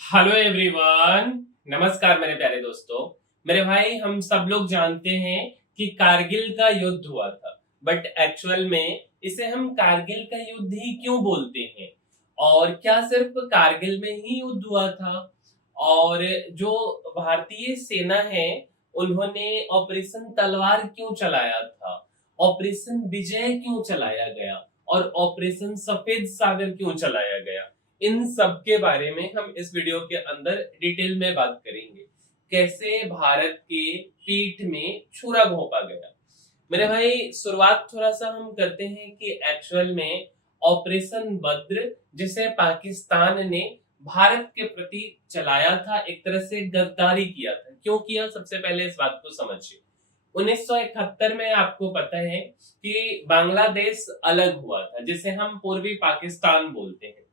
Hello everyone. नमस्कार मेरे प्यारे दोस्तों। मेरे भाई, हम सब लोग जानते हैं कि कारगिल का युद्ध हुआ था, बट एक्चुअल में इसे हम कारगिल का युद्ध ही क्यों बोलते हैं? और क्या सिर्फ कारगिल में ही युद्ध हुआ था? और जो भारतीय सेना है, उन्होंने ऑपरेशन तलवार क्यों चलाया था? ऑपरेशन विजय क्यों चलाया गया? और ऑपरेशन सफेद सागर क्यों चलाया गया? इन सब के बारे में हम इस वीडियो के अंदर डिटेल में बात करेंगे। कैसे भारत के पीठ में छुरा घोंपा गया। मेरे भाई, शुरुआत थोड़ा सा हम करते हैं कि एक्चुअल में ऑपरेशन बद्र, जिसे पाकिस्तान ने भारत के प्रति चलाया था, एक तरह से गद्दारी किया था। क्यों किया, सबसे पहले इस बात को समझिए। 1971 में आपको पता है कि बांग्लादेश अलग हुआ था, जिसे हम पूर्वी पाकिस्तान बोलते हैं।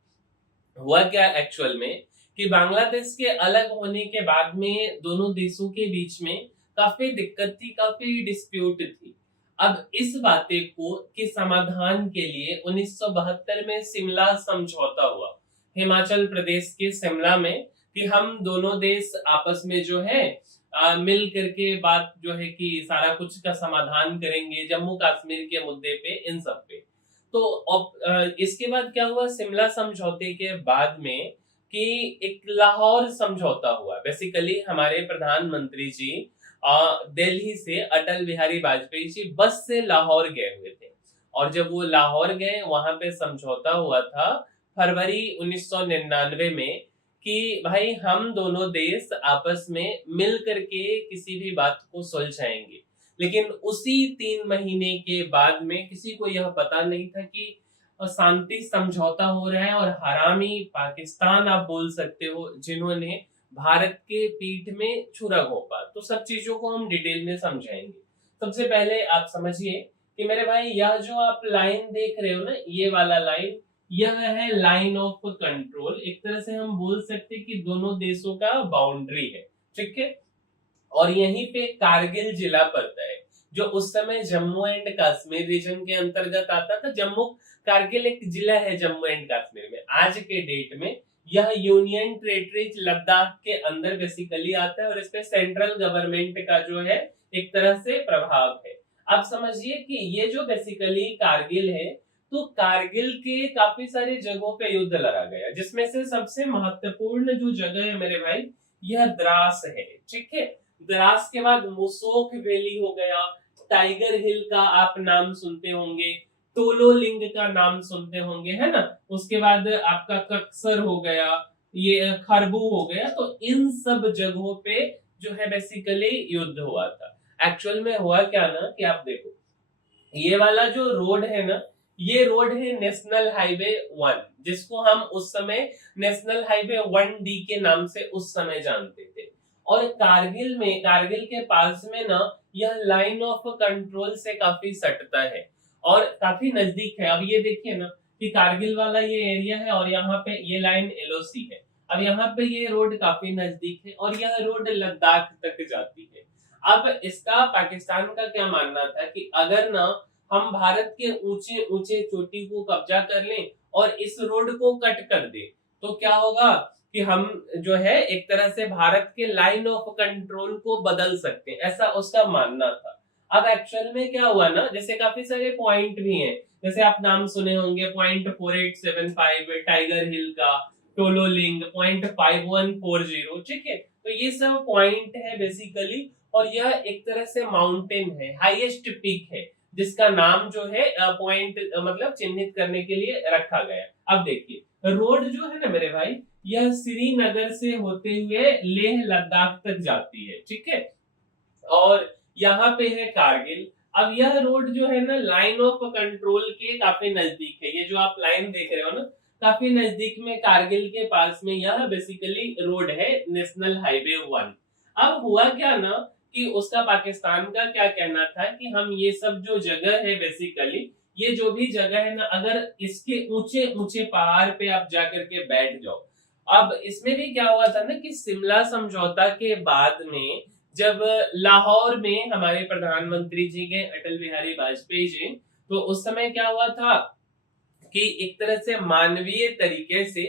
हुआ क्या एक्चुअल में कि बांग्लादेश के अलग होने के बाद में दोनों देशों के बीच में काफी दिक्कत थी, काफी डिस्प्यूट थी। अब इस बातें को के समाधान के लिए 1972 में शिमला समझौता हुआ, हिमाचल प्रदेश के शिमला में, कि हम दोनों देश आपस में जो है मिल करके बात जो है कि सारा कुछ का समाधान करेंगे, जम्मू कश्मीर के मुद्दे पे, इन सब पे। तो इसके बाद क्या हुआ शिमला समझौते के बाद में, कि एक लाहौर समझौता हुआ। बेसिकली हमारे प्रधानमंत्री जी दिल्ली से अटल बिहारी वाजपेयी जी बस से लाहौर गए हुए थे। और जब वो लाहौर गए, वहां पे समझौता हुआ था फरवरी 1999 में, कि भाई हम दोनों देश आपस में मिल करके किसी भी बात को सुलझाएंगे। लेकिन उसी 3 महीने के बाद में किसी को यह पता नहीं था कि शांति समझौता हो रहा है, और हरामी पाकिस्तान आप बोल सकते हो, जिन्होंने भारत के पीठ में छुरा घोंपा। तो सब चीजों को हम डिटेल में समझाएंगे। सबसे पहले आप समझिए कि मेरे भाई, यह जो आप लाइन देख रहे हो ना, ये वाला लाइन, यह है लाइन ऑफ कंट्रोल। एक तरह से हम बोल सकते हैं कि दोनों देशों का बाउंड्री है। ठीक है। और यहीं पे कारगिल जिला पड़ता है, जो उस समय जम्मू एंड कश्मीर रीजन के अंतर्गत आता था। जम्मू कारगिल एक जिला है जम्मू एंड कश्मीर में। आज के डेट में यह यूनियन टेरिटरी लद्दाख के अंदर बेसिकली आता है, और इस पे सेंट्रल गवर्नमेंट का जो है एक तरह से प्रभाव है। अब समझिए कि ये जो बेसिकली कारगिल है, तो कारगिल के काफी सारे जगहों पे युद्ध लड़ा गया, जिसमें से सबसे महत्वपूर्ण जो जगह है मेरे भाई, यह द्रास है। ठीक है। द्रास के बाद मुसोक वैली हो गया, टाइगर हिल का आप नाम सुनते होंगे, टोलो लिंग का नाम सुनते होंगे, है ना। उसके बाद आपका कक्सर हो गया, ये खरबू हो गया। तो इन सब जगहों पे जो है बेसिकली युद्ध हुआ था। एक्चुअल में हुआ क्या ना, कि आप देखो, ये वाला जो रोड है ना, ये रोड है नेशनल हाईवे 1, जिसको हम उस समय नेशनल हाईवे 1D के नाम से उस समय जानते थे। और कारगिल के पास में ना, यह लाइन ऑफ कंट्रोल से काफी सटता है और काफी नजदीक है। अब ये देखिए ना कि कारगिल वाला ये एरिया है, और यहाँ पे ये लाइन LOC है। अब यहाँ पे ये रोड काफी नजदीक है, और यह रोड लद्दाख तक जाती है। अब इसका पाकिस्तान का क्या मानना था कि अगर ना हम भारत के ऊंचे ऊंचे चोटी को कब्जा कर लें और इस रोड को कट कर दे, तो क्या होगा कि हम जो है एक तरह से भारत के लाइन ऑफ कंट्रोल को बदल सकते हैं, ऐसा उसका मानना था। अब एक्चुअल में क्या हुआ ना, जैसे काफी सारे पॉइंट भी हैं, जैसे आप नाम सुने होंगे पॉइंट 4875 टाइगर हिल का, टोलोलिंग पॉइंट 5140। ठीक है। तो ये सब पॉइंट है बेसिकली, और यह एक तरह से माउंटेन है, हाईएस्ट पीक है, जिसका नाम जो है पॉइंट मतलब चिन्हित करने के लिए रखा गया। अब देखिए, रोड जो है ना मेरे भाई, यह श्रीनगर से होते हुए लेह लद्दाख तक जाती है। ठीक है। और यहाँ पे है कारगिल। अब यह रोड जो है ना, लाइन ऑफ कंट्रोल के काफी नजदीक है। ये जो आप लाइन देख रहे हो ना, काफी नजदीक में कारगिल के पास में यह बेसिकली रोड है नेशनल हाईवे 1। अब हुआ क्या ना, कि उसका पाकिस्तान का क्या कहना था कि हम ये सब जो जगह है बेसिकली, ये जो भी जगह है ना, अगर इसके ऊंचे ऊंचे पहाड़ पे आप जाकर के बैठ जाओ। अब इसमें भी क्या हुआ था ना, कि शिमला समझौता के बाद में, जब लाहौर में हमारे प्रधानमंत्री जी गए, अटल बिहारी वाजपेयी जी, तो उस समय क्या हुआ था कि एक तरह से मानवीय तरीके से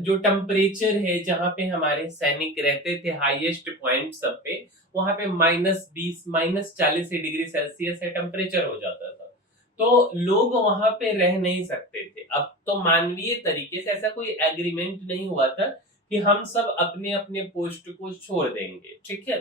जो टेम्परेचर है जहाँ पे हमारे सैनिक रहते थे हाईएस्ट पॉइंट सब पे, वहां पे -20 -40 डिग्री सेल्सियस है टेम्परेचर हो जाता था। तो लोग वहां पे रह नहीं सकते थे। अब तो मानवीय तरीके से ऐसा कोई एग्रीमेंट नहीं हुआ था कि हम सब अपने अपने पोस्ट को छोड़ देंगे, ठीक है।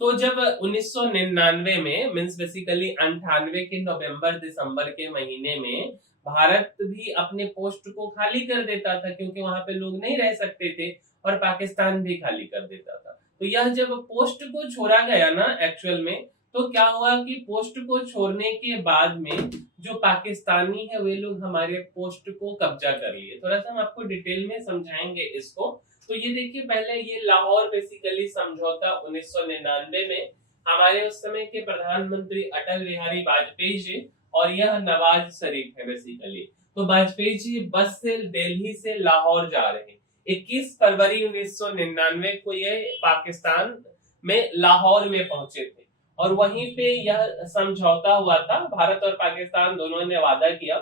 तो जब 1999 में मीन्स बेसिकली 98 के नवंबर दिसंबर के महीने में भारत भी अपने पोस्ट को खाली कर देता था, क्योंकि वहां पे लोग नहीं रह सकते थे, और पाकिस्तान भी खाली कर देता था। तो यह जब पोस्ट को छोड़ा गया ना एक्चुअल में, तो क्या हुआ कि पोस्ट को छोड़ने के बाद में जो पाकिस्तानी है वे लोग हमारे पोस्ट को कब्जा कर लिए। थोड़ा सा हम आपको डिटेल में समझाएंगे इसको। तो ये देखिए, पहले ये लाहौर बेसिकली समझौता 1999 में हमारे उस समय के प्रधानमंत्री अटल बिहारी वाजपेयी जी और यह नवाज शरीफ है बेसिकली। तो वाजपेयी जी बस से दिल्ली से लाहौर जा रहे हैं। 21 फरवरी 1999 को ये पाकिस्तान में लाहौर में पहुंचे थे, और वहीं पे यह समझौता हुआ था। भारत और पाकिस्तान दोनों ने वादा किया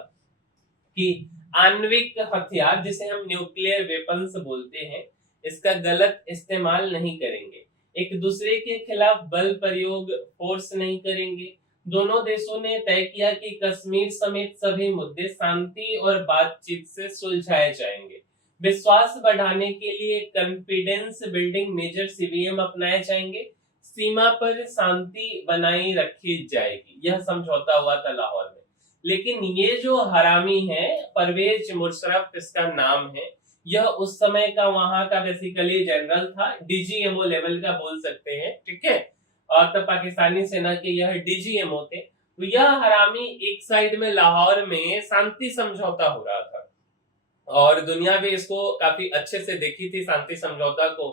कि आणविक हथियार, जिसे हम न्यूक्लियर वेपन्स बोलते हैं, इसका गलत इस्तेमाल नहीं करेंगे, एक दूसरे के खिलाफ बल प्रयोग फोर्स नहीं करेंगे। दोनों देशों ने तय किया कि कश्मीर समेत सभी मुद्दे शांति और बातचीत से सुलझाए जाएंगे। विश्वास बढ़ाने के लिए कॉन्फिडेंस बिल्डिंग मेजर सीवीएम अपनाए जाएंगे। सीमा पर शांति बनाई रखी जाएगी। यह समझौता हुआ था लाहौर में। लेकिन ये जो हरामी है परवेज मुशर्रफ, इसका नाम है, यह उस समय का वहां का बेसिकली जनरल था, डीजीएमओ लेवल का बोल सकते हैं, ठीक है। और तब पाकिस्तानी सेना के यह डीजीएमओ थे। तो यह हरामी एक साइड में लाहौर में शांति समझौता हो रहा था, और दुनिया भी इसको काफी अच्छे से देखी थी शांति समझौता को,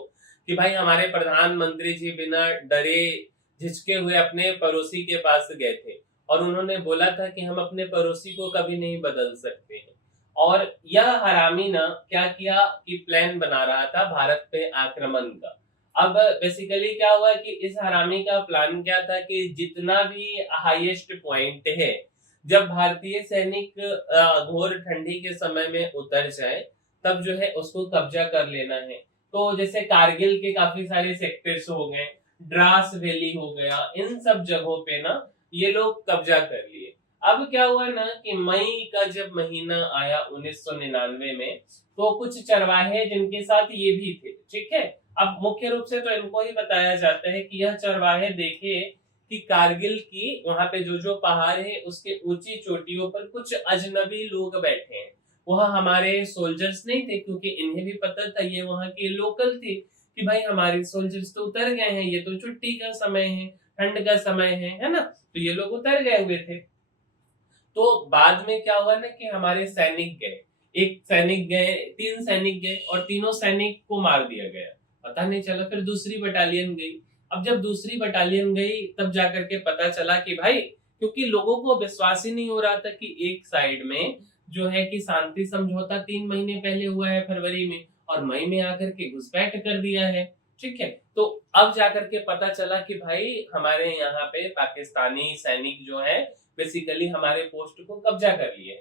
कि भाई हमारे प्रधानमंत्री जी बिना डरे झिझके हुए अपने पड़ोसी के पास गए थे, और उन्होंने बोला था कि हम अपने पड़ोसी को कभी नहीं बदल सकते हैं। और यह हरामी ना क्या किया कि प्लान बना रहा था भारत पे आक्रमण का। अब बेसिकली क्या हुआ कि इस हरामी का प्लान क्या था कि जितना भी हाईएस्ट पॉइंट है, जब भारतीय सैनिक घोर ठंडी के समय में उतर जाए, तब जो है उसको कब्जा कर लेना है। तो जैसे कारगिल के काफी सारे सेक्टर्स हो गए, द्रास वैली हो गया, इन सब जगहों पे ना ये लोग कब्जा कर लिए। अब क्या हुआ ना कि मई का जब महीना आया 1999 में, तो कुछ चरवाहे जिनके साथ ये भी थे, ठीक है। अब मुख्य रूप से तो इनको ही बताया जाता है कि यह चरवाहे देखे कि कारगिल की वहां पे जो जो पहाड़ है उसके ऊंची चोटियों पर कुछ अजनबी लोग बैठे हैं। वह हमारे सोल्जर्स नहीं थे, क्योंकि इन्हें भी पता था ये वहां के लोकल थे कि भाई हमारे सोल्जर्स तो उतर गए हैं, ये तो छुट्टी का समय है, ठंड का समय है ना, तो ये लोग उतर गए हुए थे। तो बाद में क्या हुआ ना कि हमारे सैनिक गए, एक सैनिक गए, 3 सैनिक गए, और तीनों सैनिक को मार दिया गया, पता नहीं चला। फिर दूसरी बटालियन गई। अब जब दूसरी बटालियन गई, तब जाकर के पता चला कि भाई, क्योंकि लोगों को विश्वास ही नहीं हो रहा था कि एक साइड में जो है कि शांति समझौता 3 महीने पहले हुआ है फरवरी में, और मई में आकर के घुसपैठ कर दिया है, ठीक है। तो अब जाकर के पता चला कि भाई हमारे यहाँ पे पाकिस्तानी सैनिक जो है बेसिकली हमारे पोस्ट को कब्जा कर लिए।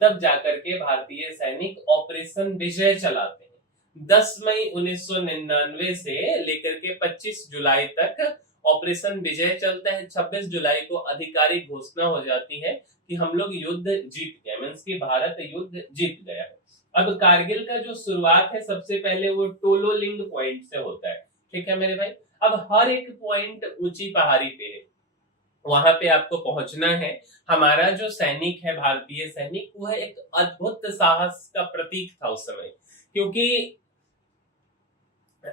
तब जाकर के भारतीय सैनिक ऑपरेशन विजय चलाते हैं। 10 मई 1999 से लेकर के 25 जुलाई तक ऑपरेशन विजय चलता है। 26 जुलाई को आधिकारिक घोषणा हो जाती है कि हम लोग युद्ध जीत गए, मींस कि भारत युद्ध जीत गया है। अब कारगिल का जो शुरुआत है सबसे पहले वो टोलोलिंग पॉइंट से होता है, ठीक है मेरे भाई। अब हर एक पॉइंट ऊंची पहाड़ी पे है, वहां पे आपको पहुंचना है। हमारा जो सैनिक है, भारतीय सैनिक, वह एक अद्भुत साहस का प्रतीक था उस समय, क्योंकि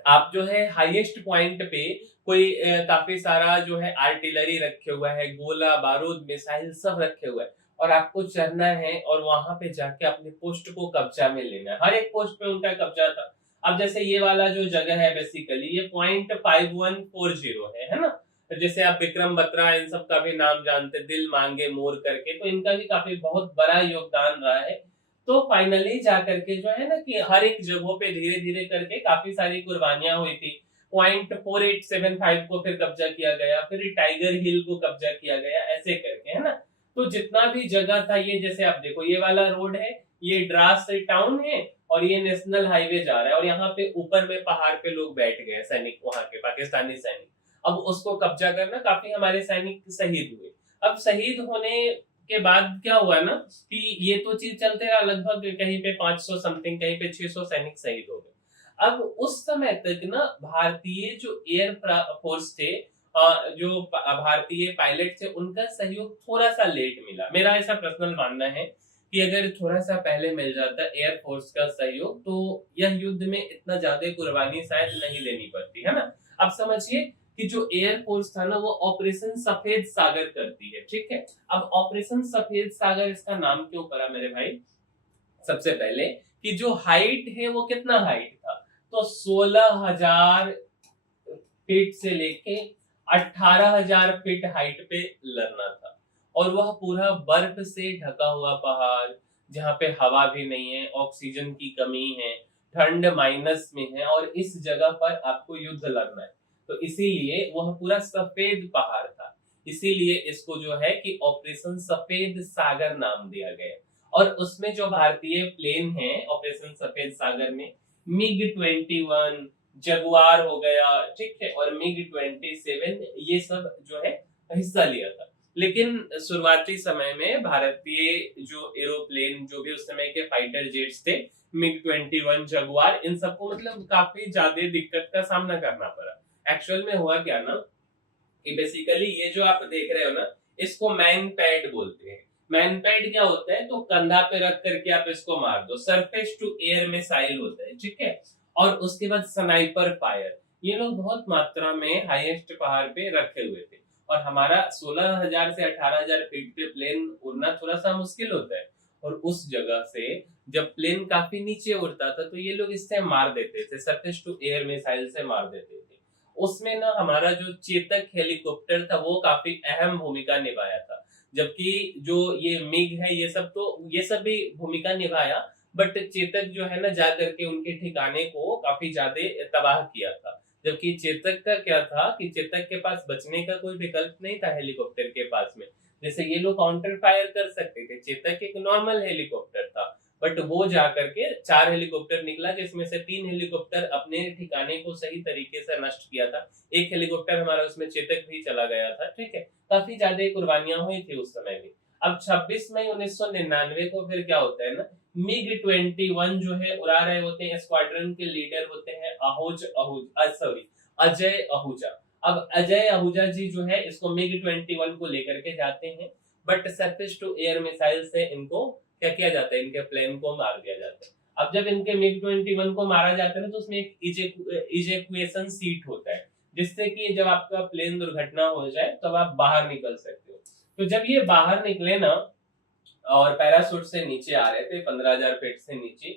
आप जो है हाईएस्ट पॉइंट पे कोई काफी सारा जो है आर्टिलरी रखे हुआ है, गोला बारूद मिसाइल सब रखे हुए हैं, और आपको चढ़ना है और वहां पे जाके अपने पोस्ट को कब्जा में लेना है। हर एक पोस्ट पे उनका कब्जा था। अब जैसे ये वाला जो जगह है बेसिकली ये .5140 है ना। जैसे आप विक्रम बत्रा इन सब का भी नाम जानते, दिल मांगे मोर करके, तो इनका भी काफी बहुत बड़ा योगदान रहा है। तो फाइनली जाकर के जो है ना कि हर एक जगहों पे धीरे धीरे करके काफी सारी कुर्बानियां हुई थी। .4875 को फिर कब्जा किया गया, फिर टाइगर हिल को कब्जा किया गया, ऐसे करके, है ना। तो जितना भी जगह था, ये जैसे आप देखो ये वाला रोड है, ये द्रास टाउन है, और ये नेशनल हाईवे जा रहा है और यहाँ पे ऊपर में पहाड़ पे लोग बैठ गए सैनिक, वहां के पाकिस्तानी सैनिक। अब उसको कब्जा करना, काफी हमारे सैनिक शहीद हुए। अब शहीद होने के बाद क्या हुआ ना कि ये तो चीज चलते रहा, लगभग कहीं पे 500 समथिंग, कहीं पे 600 सैनिक शहीद हो गए। अब उस समय तक ना भारतीय जो एयर फोर्स थे, जो भारतीय पायलट थे, उनका सहयोग थोड़ा सा लेट मिला। मेरा ऐसा पर्सनल मानना है कि अगर थोड़ा सा पहले मिल जाता एयर फोर्स का सहयोग तो यह युद्ध में इतना ज्यादा कुर्बानी शायद नहीं देनी पड़ती, है ना। अब समझिए कि जो एयर फोर्स था ना वो ऑपरेशन सफेद सागर करती है, ठीक है। अब ऑपरेशन सफेद सागर इसका नाम क्यों पड़ा मेरे भाई? सबसे पहले कि जो हाइट है वो कितना हाइट था, तो 16,000 फीट से लेके 18,000 फीट हाइट पे लड़ना था। और वह पूरा बर्फ से ढका हुआ पहाड़, जहाँ पे हवा भी नहीं है, ऑक्सीजन की कमी है, ठंड माइनस में है, और इस जगह पर आपको युद्ध लड़ना है। तो इसीलिए वह पूरा सफेद पहाड़ था, इसीलिए इसको जो है कि ऑपरेशन सफेद सागर नाम दिया गया। और उसमें जो भारतीय प्लेन है ऑपरेशन सफेद सागर में, MiG-21, जगुआर हो गया, ठीक है, और MiG-27, ये सब जो है हिस्सा लिया था। लेकिन शुरुआती समय में भारतीय जो एरोप्लेन, जो भी उस समय के फाइटर जेट्स थे, MiG-21, जगुआर, इन सबको मतलब काफी ज्यादा दिक्कत का सामना करना पड़ा। एक्चुअल में हुआ क्या ना कि बेसिकली ये जो आप देख रहे हो ना, इसको मैन पैड बोलते हैं। मैन पैड क्या होता है, तो कंधा पे रख करके आप इसको मार दो। सरफेस टू एयर मिसाइल होता है, ठीक है। और उसके बाद स्नाइपर फायर, ये लोग बहुत मात्रा में हाईएस्ट पहाड़ पे रखे हुए थे। और हमारा 16,000 से 18,000 फीट पे प्लेन उड़ना थोड़ा सा मुश्किल होता है, और उस जगह से जब प्लेन काफी नीचे उड़ता था तो ये लोग इससे मार देते थे, सरफेस टू एयर मिसाइल से मार देते थे। उसमें ना हमारा जो चेतक हेलीकॉप्टर था वो काफी अहम भूमिका निभाया था। जबकि जो ये मिग है, ये सब भी भूमिका निभाया, बट चेतक जो है ना जा करके उनके ठिकाने को काफी ज्यादा तबाह किया था। जबकि चेतक का क्या था कि चेतक के पास बचने का कोई विकल्प नहीं था हेलीकॉप्टर के पास में। जैसे ये लोग काउंटर फायर कर सकते थे, चेतक एक नॉर्मल हेलीकॉप्टर था, बट वो जाकर के 4 हेलीकॉप्टर निकला, जिसमें से 3 हेलीकॉप्टर अपने ठिकाने को सही तरीके से नष्ट किया था। एक हेलीकॉप्टर हमारा उसमें चेतक भी चला गया था, ठीक है। काफी ज्यादा कुर्बानियां हुई थी उस समय भी। अब 26 मई 1999 को फिर क्या होता है ना, MiG-21 जो है उड़ा रहे होते हैं, स्क्वाड्रन के लीडर होते हैं अजय आहूजा। अब अजय आहूजा जी जो है इसको MiG-21 को लेकर के जाते हैं, but surface to air missile से इनको क्या किया जाता है, इनके प्लेन को मार दिया जाता है। अब जब इनके MiG-21 को मारा जाता है ना, तो उसमें एक इजेक्वेशन सीट होता है, जिससे कि जब आपका प्लेन दुर्घटना हो जाए तब आप बाहर निकल सकते हो। तो जब ये बाहर निकले ना और पैराशूट से नीचे आ रहे थे 15,000 फीट से नीचे,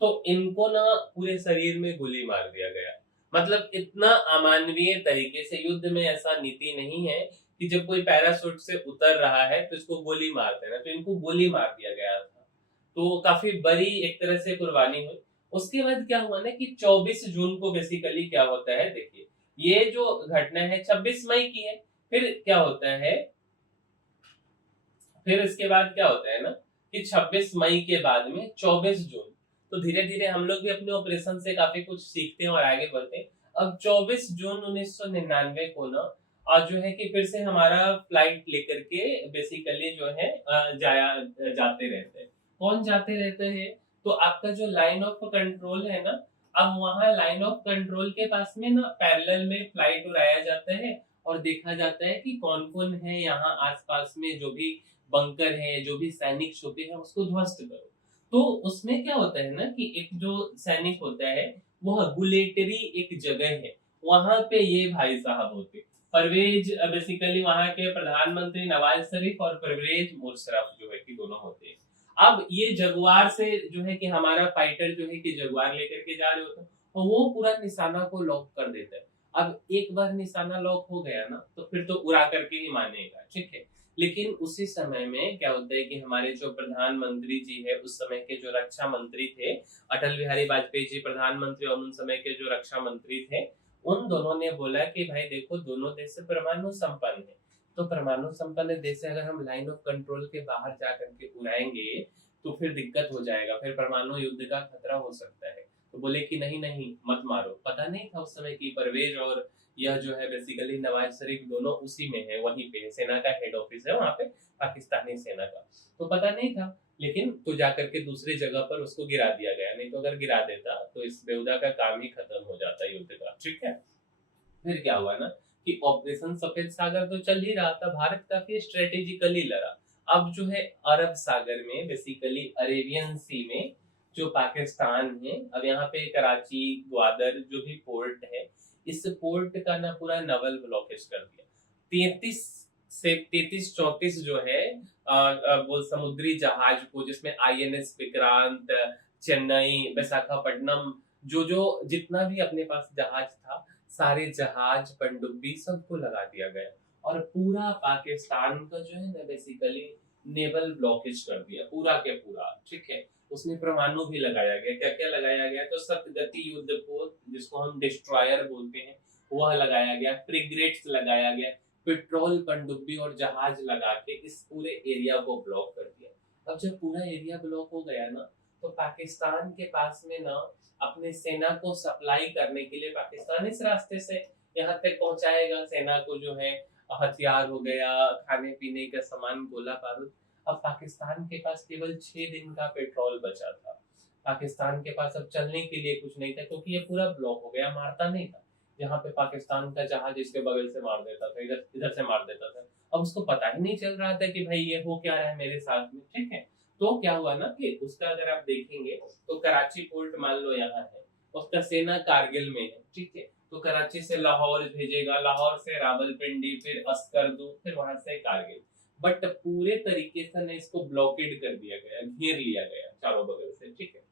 तो इनको ना पूरे शरीर में गोली मार दिया गया। मतलब इतना अमानवीय तरीके से, युद्ध में ऐसा नीति नहीं है कि जब कोई पैराशूट से उतर रहा है तो इसको गोली मारते हैं, तो इनको गोली मार दिया गया था। तो काफी बड़ी एक तरह से कुर्बानी हुई। उसके बाद क्या हुआ ना कि 24 जून को बेसिकली क्या होता है, देखिए ये जो घटना है 26 मई की है। फिर क्या होता है, फिर इसके बाद क्या होता है ना कि 26 मई के बाद में 24 जून, तो धीरे धीरे हम लोग भी अपने ऑपरेशन से काफी कुछ सीखते हैं और आगे बढ़ते हैं। अब 24 जून 1999 को ना आज जो है कि फिर से हमारा फ्लाइट लेकर के बेसिकली जो है जाते रहते हैं। कौन जाते रहते हैं, तो आपका जो लाइन ऑफ कंट्रोल है ना, अब वहां लाइन ऑफ कंट्रोल के पास में ना पैरेलल में फ्लाइट उड़ाया जाता है, और देखा जाता है कि कौन कौन है यहाँ आसपास में, जो भी बंकर है, जो भी सैनिक छुपे हैं उसको ध्वस्त करो। तो उसमें क्या होता है ना कि एक जो सैनिक होता है वो गुलेटरी एक जगह है, वहां पे ये भाई साहब होते, परवेज बेसिकली वहां के प्रधानमंत्री नवाज शरीफ और परवेज मुशर्रफ जो है कि दोनों होते हैं। अब ये जगुआर से जो है कि हमारा फाइटर जो है कि जगुआर लेकर के जा रहे होते हैं, तो वो पूरा निशाना को लॉक कर देता है। अब एक बार निशाना लॉक हो गया ना तो फिर तो उड़ा करके ही मानेगा, ठीक है। लेकिन उसी समय में क्या होता है कि हमारे जो प्रधानमंत्री जी है, उस समय के जो रक्षा मंत्री थे, अटल बिहारी वाजपेयी जी प्रधानमंत्री और उन समय के जो रक्षा मंत्री थे, उन दोनों ने बोला कि भाई देखो दोनों देश से परमाणु संपन्न है, तो परमाणु संपन्न देश से अगर हम लाइन ऑफ कंट्रोल के बाहर जा करके उड़ाएंगे तो फिर दिक्कत हो जाएगा, फिर परमाणु युद्ध का खतरा हो सकता है। तो बोले कि नहीं नहीं मत मारो। पता नहीं था उस समय की परवेज और यह जो है बेसिकली नवाज शरीफ दोनों उसी में है, वहीं पे सेना का हेड ऑफिस है वहां पे, पाकिस्तानी सेना का। तो पता नहीं था, लेकिन तो जाकर के दूसरी जगह पर उसको गिरा दिया गया। नहीं तो अगर गिरा देता तो इस बेहुदा का काम ही खत्म हो जाता युद्ध का। ठीक है, फिर क्या हुआ ना कि ऑपरेशन सफेद सागर तो चल ही रहा था, भारत काफी स्ट्रेटेजिकली लड़ा। अब जो है अरब सागर में, बेसिकली अरेबियन सी में जो पाकिस्तान है, अब यहाँ पे कराची ग्वादर जो भी पोर्ट है, इस पोर्ट का ना पूरा नवल ब्लॉकेज कर दिया। 33 से 33-34 जो है वो समुद्री जहाज को, जिसमें आईएनएस विक्रांत, चेन्नई, विशाखापट्टनम, जो जो जितना भी अपने पास जहाज था, सारे जहाज पनडुब्बी सबको लगा दिया गया और पूरा पाकिस्तान का जो है ना बेसिकली नेवल ब्लॉकेज कर दिया पूरा के पूरा। ठीक है, उसमें परमाणु भी लगाया गया। क्या क्या लगाया गया? तो सतगति युद्ध पोत, जिसको हम डिस्ट्रॉयर बोलते हैं, वह लगाया गया, फ्रिगेट्स लगाया गया, पेट्रोल पनडुब्बी और जहाज लगा के इस पूरे एरिया को ब्लॉक कर दिया। अब जब पूरा एरिया ब्लॉक हो गया ना, तो पाकिस्तान के पास में ना अपने सेना को सप्लाई करने के लिए, पाकिस्तान इस रास्ते से यहाँ तक पहुंचाएगा सेना को, जो है हथियार हो गया, खाने पीने का सामान, गोला बारूद। अब पाकिस्तान के पास केवल 6 दिन का पेट्रोल बचा था। पाकिस्तान के पास अब चलने के लिए कुछ नहीं था, क्योंकि ये पूरा ब्लॉक हो गया, मारता नहीं था। जहाँ पे पाकिस्तान का जहाज इसके बगल से मार देता था, इधर इधर से मार देता था। अब उसको पता ही नहीं चल रहा था कि भाई ये हो क्या रहा है मेरे साथ में। ठीक है, तो क्या हुआ ना कि उसका अगर आप देखेंगे तो कराची पोर्ट मान लो यहाँ है, उसका सेना कारगिल में है। ठीक है, तो कराची से लाहौर भेजेगा, लाहौर से रावलपिंडी, फिर अस्करदू, फिर वहां से कारगिल। बट पूरे तरीके से ना इसको ब्लॉकेड कर दिया गया, घेर लिया गया चारों बगल से। ठीक है,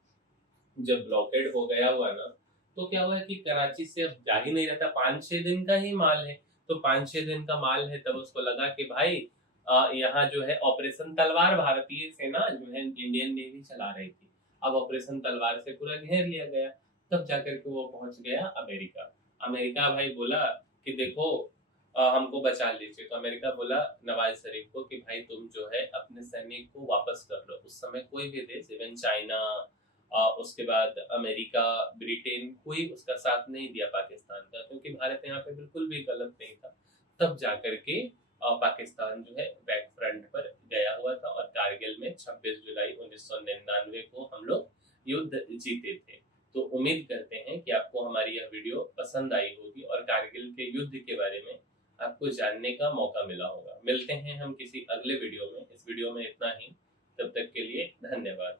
जब ब्लॉकेड हो गया हुआ ना, तो क्या हुआ कि कराची से अब जा ही नहीं रहता, 5-6 दिन का ही माल है। तो 5-6 दिन का माल है, तब उसको लगा कि भाई यहाँ जो है ऑपरेशन तलवार, भारतीय सेना जो है इंडियन नेवी चला रही थी, अब ऑपरेशन तलवार से पूरा घेर लिया गया। तब जाकर के वो पहुंच गया अमेरिका। अमेरिका भाई बोला कि देखो हमको बचा लीजिए। तो अमेरिका बोला नवाज शरीफ को कि भाई तुम जो है अपने सैनिक को वापस कर लो। उस समय कोई भी देश, इवन चाइना, उसके बाद अमेरिका, ब्रिटेन, कोई उसका साथ नहीं दिया पाकिस्तान का, क्योंकि भारत यहाँ पे बिल्कुल भी गलत नहीं था। तब जाकर के पाकिस्तान जो है बैक फ्रंट पर गया हुआ था, और कारगिल में 26 जुलाई 1999 को हम लोग युद्ध जीते थे। तो उम्मीद करते हैं कि आपको हमारी यह वीडियो पसंद आई होगी और कारगिल के युद्ध के बारे में आपको जानने का मौका मिला होगा। मिलते हैं हम किसी अगले वीडियो में। इस वीडियो में इतना ही, तब तक के लिए धन्यवाद।